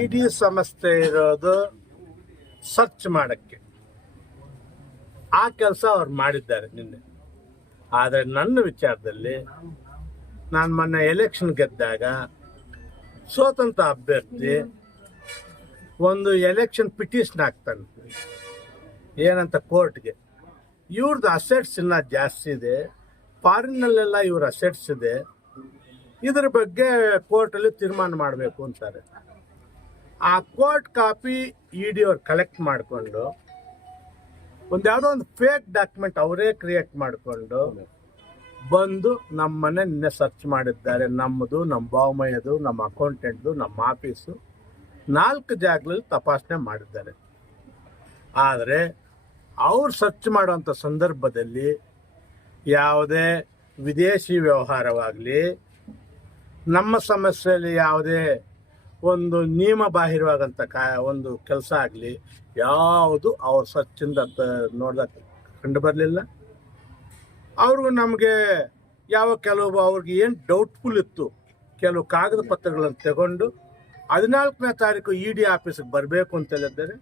ಇಡೀ ಸಂಸ್ಥೆ ಇರೋದು ಸರ್ಚ್ ಮಾಡಕ್ಕೆ. ಆ ಕೆಲಸ ಅವ್ರು ಮಾಡಿದ್ದಾರೆ ನಿನ್ನೆ. ಆದರೆ ನನ್ನ ವಿಚಾರದಲ್ಲಿ ನಾನು ಮೊನ್ನೆ ಎಲೆಕ್ಷನ್ ಗೆದ್ದಾಗ ಸ್ವತಂತ್ರ ಅಭ್ಯರ್ಥಿ ಒಂದು ಎಲೆಕ್ಷನ್ ಪಿಟಿಷನ್ ಹಾಕ್ತಾನೆ. ಏನಂತ ಕೋರ್ಟ್ಗೆ ಇವ್ರದ್ದು ಅಸೆಟ್ಸ್ ಇನ್ನ ಜಾಸ್ತಿ ಇದೆ. ಫಾರಿನ್ನಲ್ಲೆಲ್ಲ ಇವ್ರ ಅಸೆಟ್ಸ್ ಇದೆ. ಇದ್ರ ಬಗ್ಗೆ ಕೋರ್ಟಲ್ಲಿ ತೀರ್ಮಾನ ಮಾಡಬೇಕು ಅಂತಾರೆ. ಆ ಕೋರ್ಟ್ ಕಾಪಿ ಇ ಅವ್ರು ಕಲೆಕ್ಟ್ ಮಾಡಿಕೊಂಡು ಒಂದು ಯಾವುದೋ ಒಂದು ಫೇಕ್ ಡಾಕ್ಯುಮೆಂಟ್ ಅವರೇ ಕ್ರಿಯೇಟ್ ಮಾಡಿಕೊಂಡು ಬಂದು ನಮ್ಮನೆ ನಿನ್ನೆ ಸರ್ಚ್ ಮಾಡಿದ್ದಾರೆ. ನಮ್ಮದು ನಮ್ಮ ಬಾವಮಯ್ಯದು ನಮ್ಮ ಅಕೌಂಟೆಂಟ್ದು ನಮ್ಮ ಆಫೀಸು ನಾಲ್ಕು ಜಾಗದಲ್ಲಿ ತಪಾಸಣೆ ಮಾಡಿದ್ದಾರೆ. ಆದರೆ ಅವ್ರು ಸರ್ಚ್ ಮಾಡುವಂಥ ಸಂದರ್ಭದಲ್ಲಿ ಯಾವುದೇ ವಿದೇಶಿ ವ್ಯವಹಾರವಾಗಲಿ, ನಮ್ಮ ಸಮಸ್ಯೆಯಲ್ಲಿ ಯಾವುದೇ ಒಂದು ನಿಯಮ ಬಾಹಿರವಾಗಂಥ ಕಾ, ಒಂದು ಕೆಲಸ ಆಗಲಿ, ಯಾವುದು ಅವ್ರ ಸರ್ಚಿಂದ ನೋಡ್ದಾಗ ಕಂಡು ಬರಲಿಲ್ಲ. ಅವ್ರಿಗೂ ನಮಗೆ ಯಾವ ಕೆಲವು ಅವ್ರಿಗೆ ಏನು ಡೌಟ್ಫುಲ್ ಇತ್ತು, ಕೆಲವು ಕಾಗದ ಪತ್ರಗಳನ್ನು ತಗೊಂಡು ಹದಿನಾಲ್ಕನೇ ತಾರೀಕು ಇ ಡಿ ಆಫೀಸಿಗೆ ಬರಬೇಕು ಅಂತ ಹೇಳಿದ್ದಾರೆ.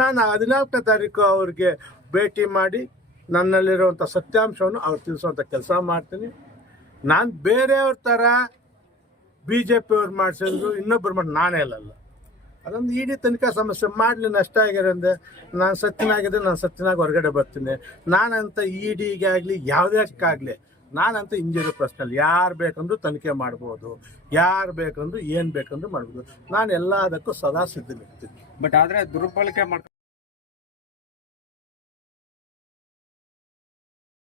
ನಾನು ಹದಿನಾಲ್ಕನೇ ತಾರೀಕು ಅವ್ರಿಗೆ ಭೇಟಿ ಮಾಡಿ ನನ್ನಲ್ಲಿರುವಂಥ ಸತ್ಯಾಂಶವನ್ನು ಅವ್ರು ತಿಳಿಸುವಂಥ ಕೆಲಸ ಮಾಡ್ತೀನಿ. ನಾನು ಬೇರೆಯವ್ರ ಥರ ಬಿ ಜೆ ಪಿ ಅವ್ರು ಮಾಡಿಸಿದ್ರು, ಇನ್ನೊಬ್ರು ಮಾಡಿ, ನಾನೇ ಅಲ್ಲಲ್ಲ ಅದೊಂದು ಇಡಿ ತನಿಖಾ ಸಮಸ್ಯೆ. ಮಾಡಲಿ ನಷ್ಟ ಆಗ್ಯಾರ ಅಂದ್ರೆ ನಾನು ಸತ್ತಿನಾಗಿದ್ದರೆ ನಾನು ಸತ್ತಿನಾಗಿ ಹೊರಗಡೆ ಬರ್ತೀನಿ. ನಾನಂತ ಇ ಡಿಗೆ ಆಗಲಿ, ಯಾವುದಕ್ಕಾಗಲಿ, ನಾನಂತ ಇಂಜಿನಿಯರ್ ಪರ್ಸ್ನಲ್ ಯಾರು ಬೇಕಂದ್ರು ತನಿಖೆ ಮಾಡ್ಬೋದು. ಯಾರು ಬೇಕಂದ್ರೂ ಏನು ಬೇಕಂದ್ರು ಮಾಡ್ಬೋದು. ನಾನು ಎಲ್ಲದಕ್ಕೂ ಸದಾ ಸಿದ್ಧನಿರ್ತೀನಿ. ಬಟ್ ಆದರೆ ದುರ್ಬಳಕೆ ಮಾಡ್ಕೊಂಡು